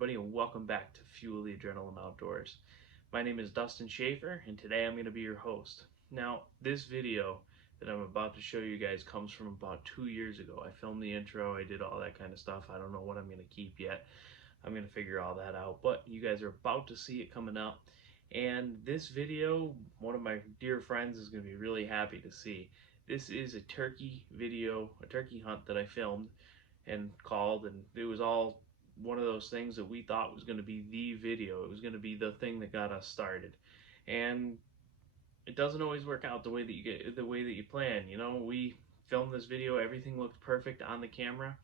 everybody, and welcome back to Fuel the Adrenaline Outdoors. My name is Dustin Schaefer, and today I'm going to be your host. Now, this video that I'm about to show you guys comes from about 2 years ago. I filmed the intro, I did all that kind of stuff. I don't know what I'm going to keep yet. I'm going to figure all that out, but you guys are about to see it coming up. And this video, one of my dear friends is going to be really happy to see. This is a turkey video, a turkey hunt that I filmed and called, and it was all one of those things that we thought was going to be the video. It was going to be the thing that got us started, and it doesn't always work out the way that you plan. You know, we filmed this video, everything looked perfect on the camera.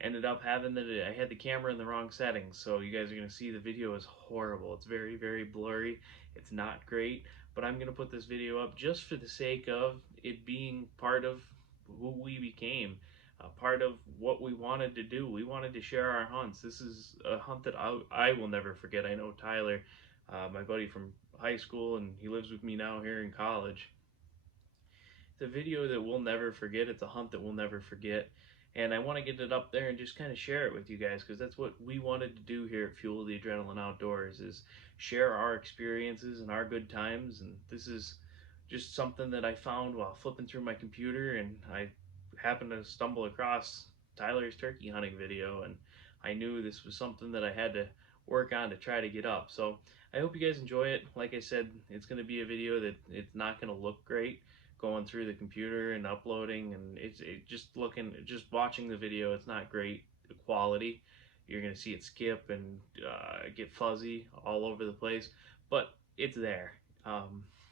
Ended up having that I had the camera in the wrong settings, so you guys are going to see the video is horrible. It's very, very blurry. It's not great, but I'm going to put this video up just for the sake of it being part of who we became, part of what we wanted to do. We wanted to share our hunts. This is a hunt that I will never forget. I know Tyler, my buddy from high school, and he lives with me now here in college. It's a video that we'll never forget. It's a hunt that we'll never forget. And I want to get it up there and just kind of share it with you guys, because that's what we wanted to do here at Fuel the Adrenaline Outdoors, is share our experiences and our good times. And this is just something that I found while flipping through my computer, and I happened to stumble across Tyler's turkey hunting video, and I knew this was something that I had to work on to try to get up. So I hope you guys enjoy it. Like I said, it's going to be a video that it's not going to look great going through the computer and uploading, and just watching the video, it's not great quality. You're gonna see it skip and get fuzzy all over the place, but it's there.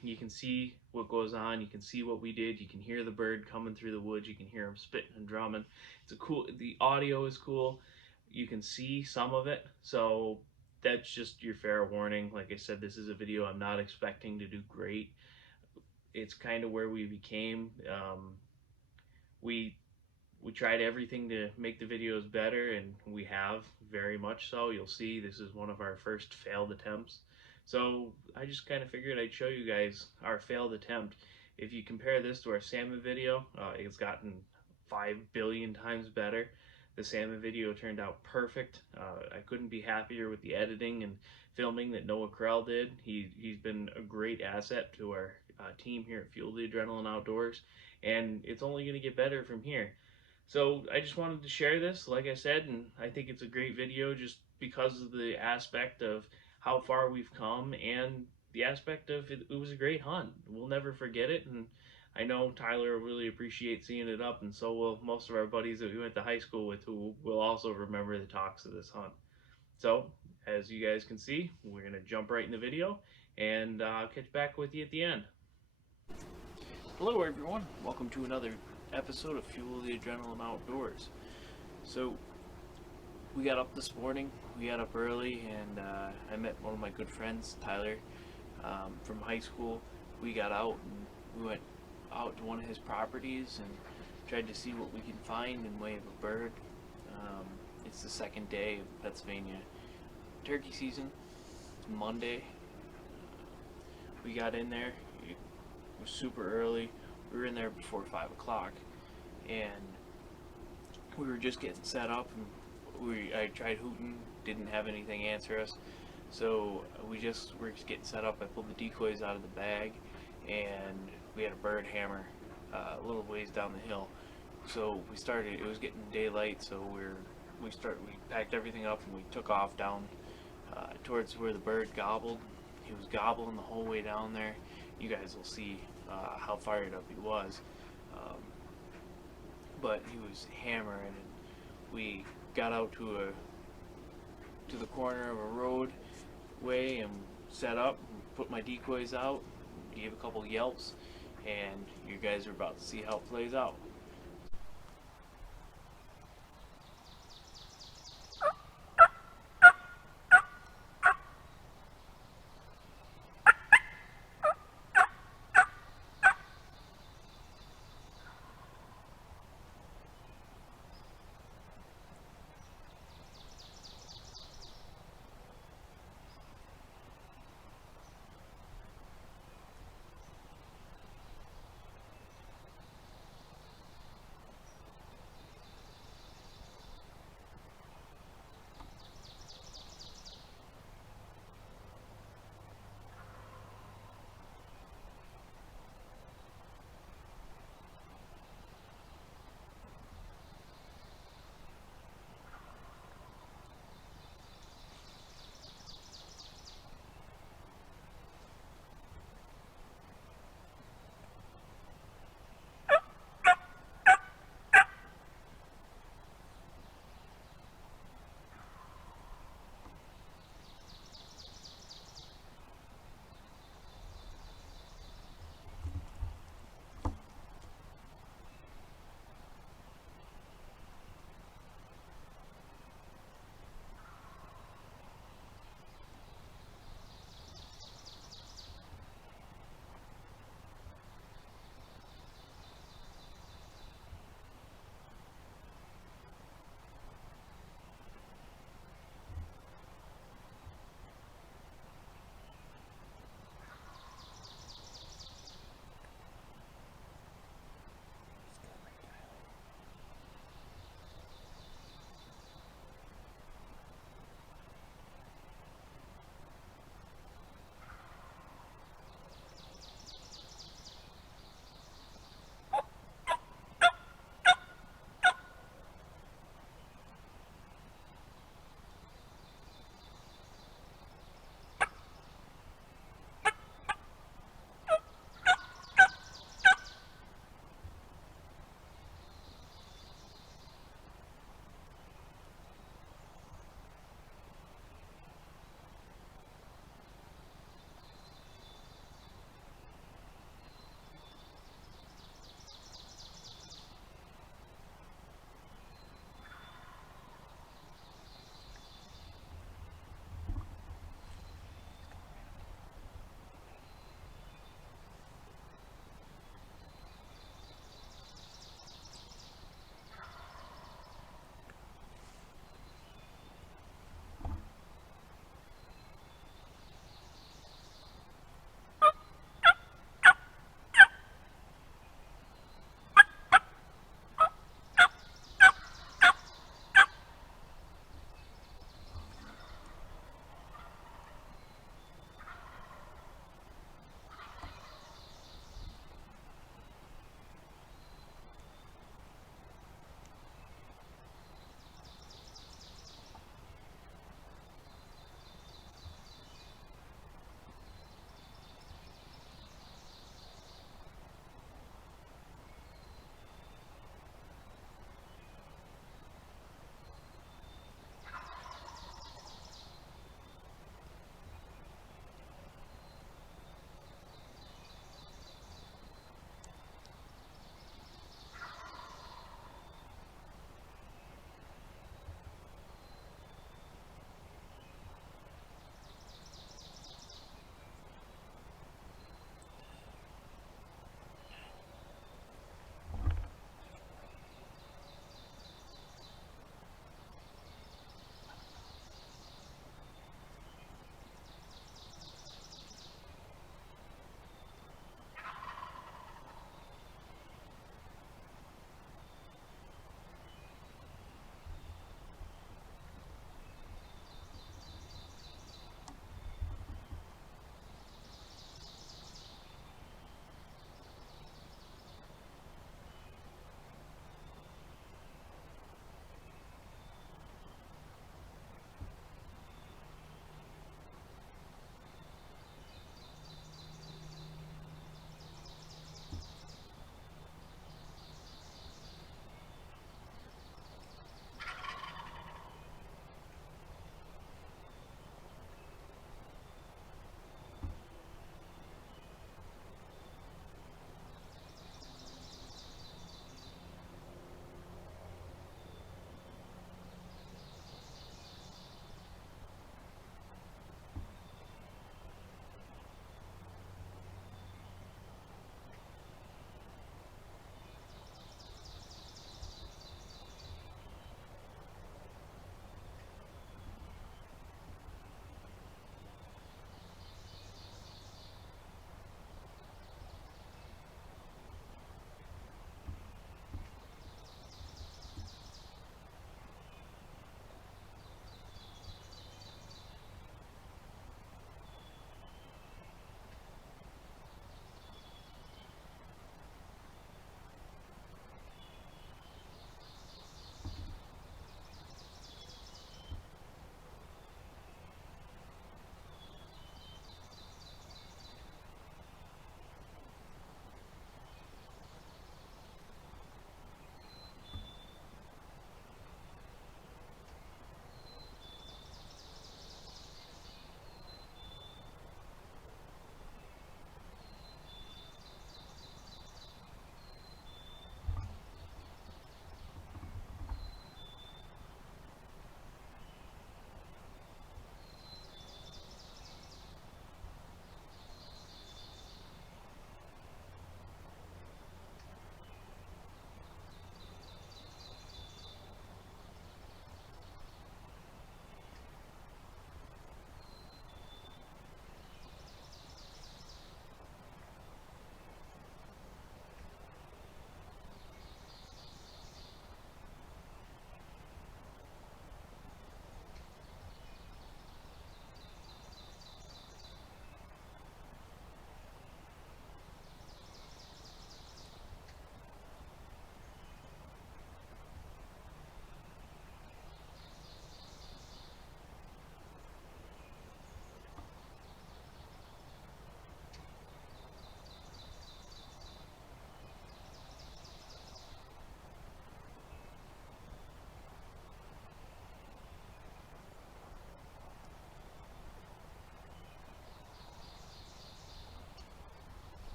You can see what goes on, you can see what we did, you can hear the bird coming through the woods, you can hear him spitting and drumming. The audio is cool, you can see some of it, so that's just your fair warning. Like I said, this is a video I'm not expecting to do great. It's kind of where we became. We tried everything to make the videos better, and we have, very much so. You'll see this is one of our first failed attempts. So I just kind of figured I'd show you guys our failed attempt. If you compare this to our salmon video, it's gotten 5 billion times better. The salmon video turned out perfect. I couldn't be happier with the editing and filming that Noah Krell did. He's been a great asset to our team here at Fuel the Adrenaline Outdoors, and it's only going to get better from here. So I just wanted to share this, like I said, and I think it's a great video just because of the aspect of how far we've come, and the aspect of it was a great hunt. We'll never forget it, and I know Tyler will really appreciate seeing it up, and so will most of our buddies that we went to high school with, who will also remember the talks of this hunt. So, as you guys can see, we're going to jump right in the video, and I'll catch back with you at the end. Hello everyone, welcome to another episode of Fuel the Adrenaline Outdoors. So, we got up this morning, we got up early, and I met one of my good friends, Tyler, from high school. We got out and we went out to one of his properties and tried to see what we can find in way of a bird. It's the second day of Pennsylvania turkey season. It's Monday. We got in there. It was super early. We were in there before 5 o'clock, and we were just getting set up, and I tried hooting, didn't have anything answer us, so we're just getting set up. I pulled the decoys out of the bag, and we had a bird hammer a little ways down the hill. So we started. It was getting daylight, so we packed everything up and we took off down towards where the bird gobbled. He was gobbling the whole way down there. You guys will see how fired up he was. But he was hammering, and we got out to the corner of a roadway and set up, and put my decoys out, gave a couple yelps, and you guys are about to see how it plays out.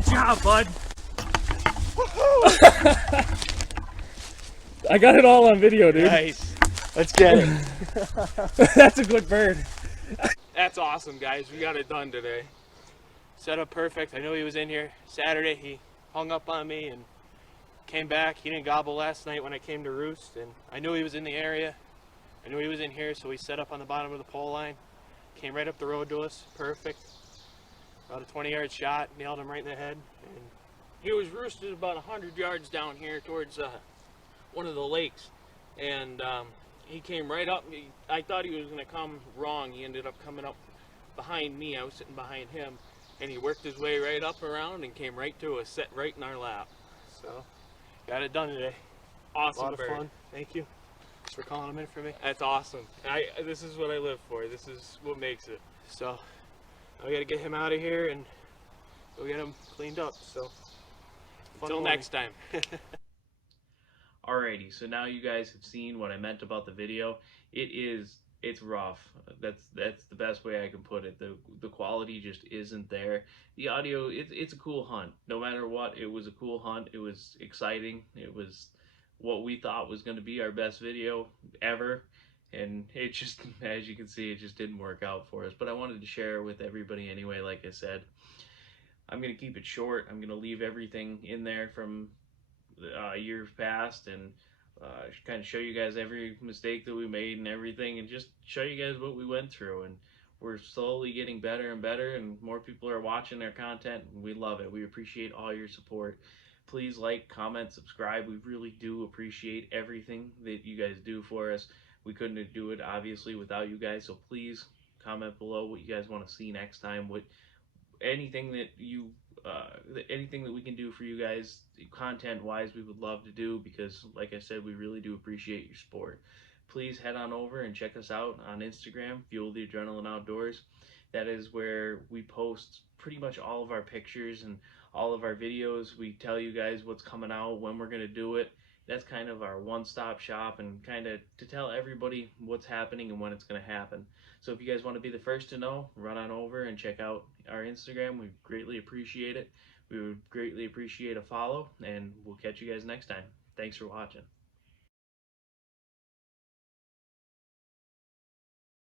Good job, bud. I got it all on video, dude. Nice. Let's get it. That's a good bird. That's awesome, guys. We got it done today. Set up perfect. I knew he was in here Saturday. He hung up on me and came back. He didn't gobble last night when I came to roost, and I knew he was in the area. I knew he was in here, so we set up on the bottom of the pole line. Came right up the road to us. Perfect. About a 20-yard shot. Nailed him right in the head. And he was roosted about 100 yards down here towards one of the lakes. And he came right up. I thought he was going to come wrong. He ended up coming up behind me. I was sitting behind him. And he worked his way right up around and came right to us, set right in our lap. So, got it done today. Awesome. A lot of fun. Thank you. Thanks for calling him in for me. That's awesome. This is what I live for. This is what makes it. So, I gotta get him out of here and go get him cleaned up. So, until next time. Alrighty, so now you guys have seen what I meant about the video. It's rough. That's the best way I can put it. The quality just isn't there. The audio, it's a cool hunt. No matter what, it was a cool hunt. It was exciting. It was what we thought was going to be our best video ever. And it just, as you can see, it just didn't work out for us. But I wanted to share it with everybody anyway, like I said. I'm going to keep it short. I'm going to leave everything in there from years past and kind of show you guys every mistake that we made and everything, and just show you guys what we went through. And we're slowly getting better and better, and more people are watching our content, and we love it. We appreciate all your support. Please like, comment, subscribe. We really do appreciate everything that you guys do for us. We couldn't do it obviously without you guys, so please comment below what you guys want to see next time, what anything that you anything that we can do for you guys content wise, we would love to do, because like I said, we really do appreciate your support. Please head on over and check us out on Instagram, Fuel the Adrenaline Outdoors. That is where we post pretty much all of our pictures and all of our videos. We tell you guys what's coming out, when we're going to do it. That's kind of our one-stop shop, and kind of to tell everybody what's happening and when it's going to happen. So if you guys want to be the first to know, run on over and check out our Instagram. We greatly appreciate it. We would greatly appreciate a follow, and we'll catch you guys next time. Thanks for watching.